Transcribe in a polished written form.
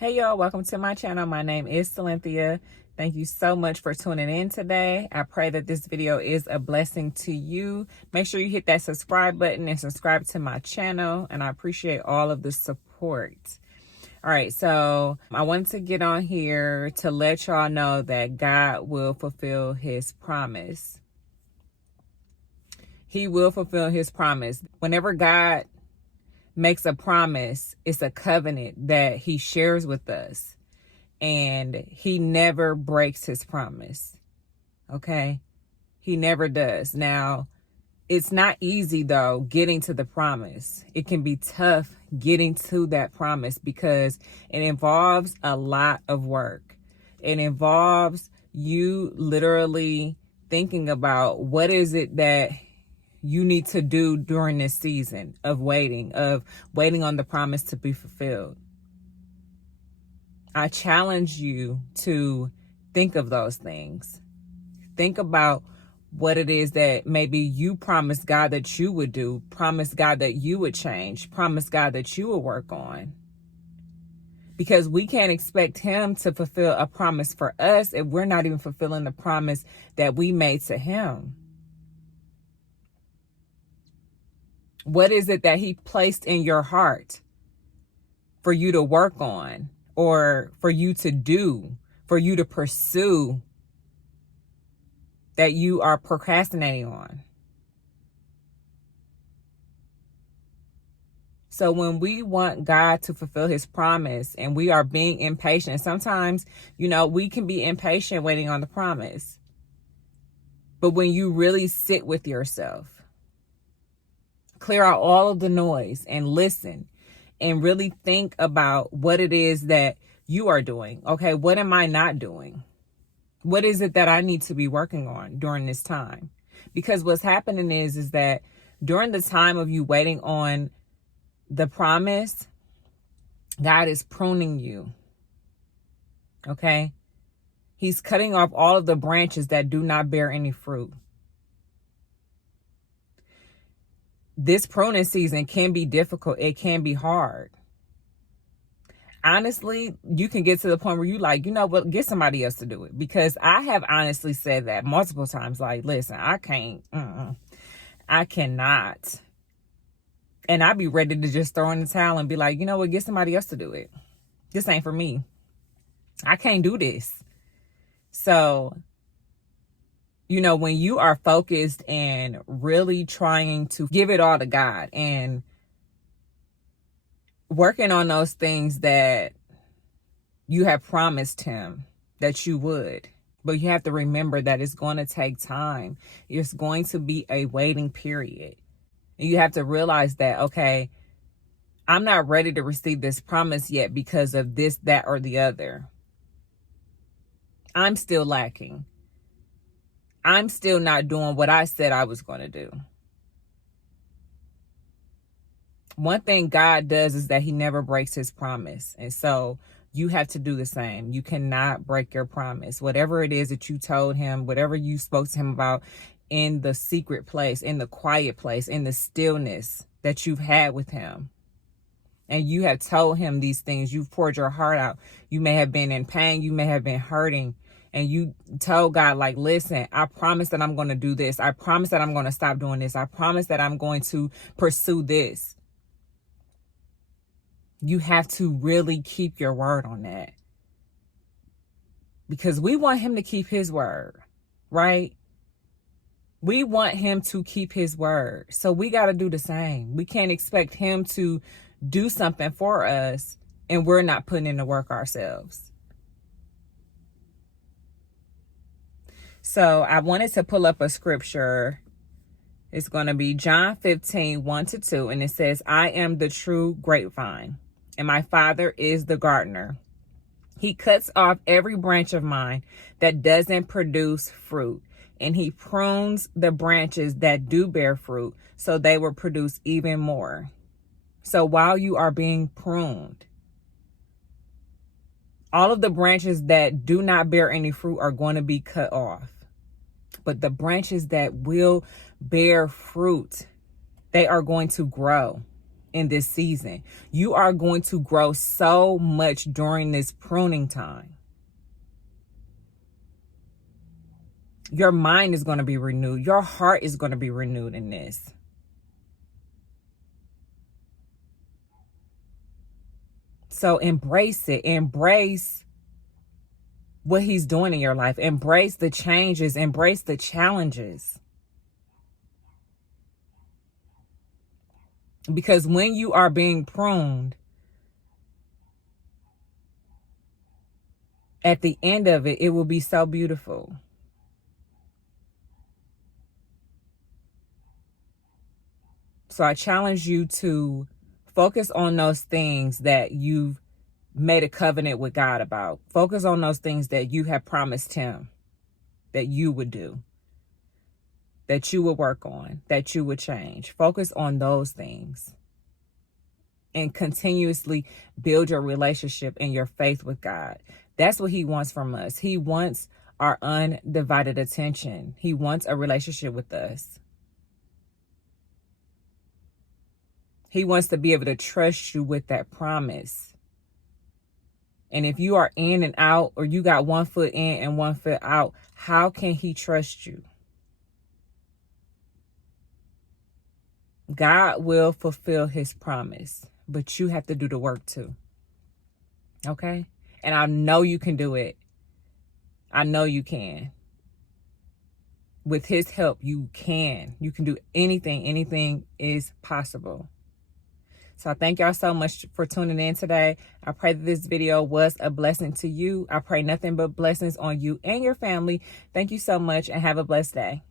Hey y'all, welcome to my channel. My name is Cynthia. Thank you so much for tuning in today. I pray that this video is a blessing to you. Make sure you hit that subscribe button and subscribe to my channel, and I appreciate all of the support. All right, so I wanted to get on here to let y'all know that God will fulfill his promise. He will fulfill his promise. Whenever God makes a promise, it's a covenant that he shares with us, and he never breaks his promise. Okay, he never does. Now, it's not easy though getting to the promise. It can be tough getting to that promise because it involves a lot of work. It involves you literally thinking about what is it that you need to do during this season of waiting on the promise to be fulfilled. I challenge you to think of those things. Think about what it is that maybe you promised God that you would do, promised God that you would change, promised God that you would work on. Because we can't expect him to fulfill a promise for us if we're not even fulfilling the promise that we made to him. What is it that he placed in your heart for you to work on, or for you to do, for you to pursue, that you are procrastinating on? So when we want God to fulfill his promise and we are being impatient, sometimes, we can be impatient waiting on the promise. But when you really sit with yourself, clear out all of the noise and listen and really think about what it is that you are doing. Okay, what am I not doing? What is it that I need to be working on during this time? Because what's happening is that during the time of you waiting on the promise, God is pruning you. Okay? He's cutting off all of the branches that do not bear any fruit. This pruning season can be difficult. It can be hard. Honestly, you can get to the point where you like, what, get somebody else to do it. Because I have honestly said that multiple times. Like, listen, I can't. I cannot. And I'd be ready to just throw in the towel and be like, what, get somebody else to do it. This ain't for me. I can't do this. So, when you are focused and really trying to give it all to God and working on those things that you have promised him that you would, but you have to remember that it's going to take time. It's going to be a waiting period. And you have to realize that, okay, I'm not ready to receive this promise yet because of this, that, or the other. I'm still lacking. I'm still not doing what I said I was going to do. One thing God does is that he never breaks his promise. And so you have to do the same. You cannot break your promise. Whatever it is that you told him, whatever you spoke to him about in the secret place, in the quiet place, in the stillness that you've had with him, and you have told him these things, you've poured your heart out. You may have been in pain. You may have been hurting. And you told God, like, listen, I promise that I'm going to do this. I promise that I'm going to stop doing this. I promise that I'm going to pursue this. You have to really keep your word on that. Because we want him to keep his word, right? We want him to keep his word. So we got to do the same. We can't expect him to do something for us and we're not putting in the work ourselves. So I wanted to pull up a scripture. It's going to be John 15, 1-2. And it says, I am the true grapevine, and my Father is the gardener. He cuts off every branch of mine that doesn't produce fruit, and he prunes the branches that do bear fruit so they will produce even more. So while you are being pruned, all of the branches that do not bear any fruit are going to be cut off. But the branches that will bear fruit, they are going to grow. in this season. You are going to grow so much during this pruning time. Your mind is going to be renewed. Your heart is going to be renewed in this. So embrace it. Embrace what he's doing in your life. Embrace the changes. Embrace the challenges. Because when you are being pruned, at the end of it, it will be so beautiful. So I challenge you to focus on those things that you've made a covenant with God about. Focus on those things that you have promised him that you would do, that you would work on, that you would change. Focus on those things and continuously build your relationship and your faith with God. That's what he wants from us. He wants our undivided attention. He wants a relationship with us. He wants to be able to trust you with that promise. And if you are in and out, or you got one foot in and one foot out, how can he trust you? God will fulfill his promise, but you have to do the work too. Okay? And I know you can do it. I know you can. With his help, you can. You can do anything. Anything is possible. So I thank y'all so much for tuning in today. I pray that this video was a blessing to you. I pray nothing but blessings on you and your family. Thank you so much and have a blessed day.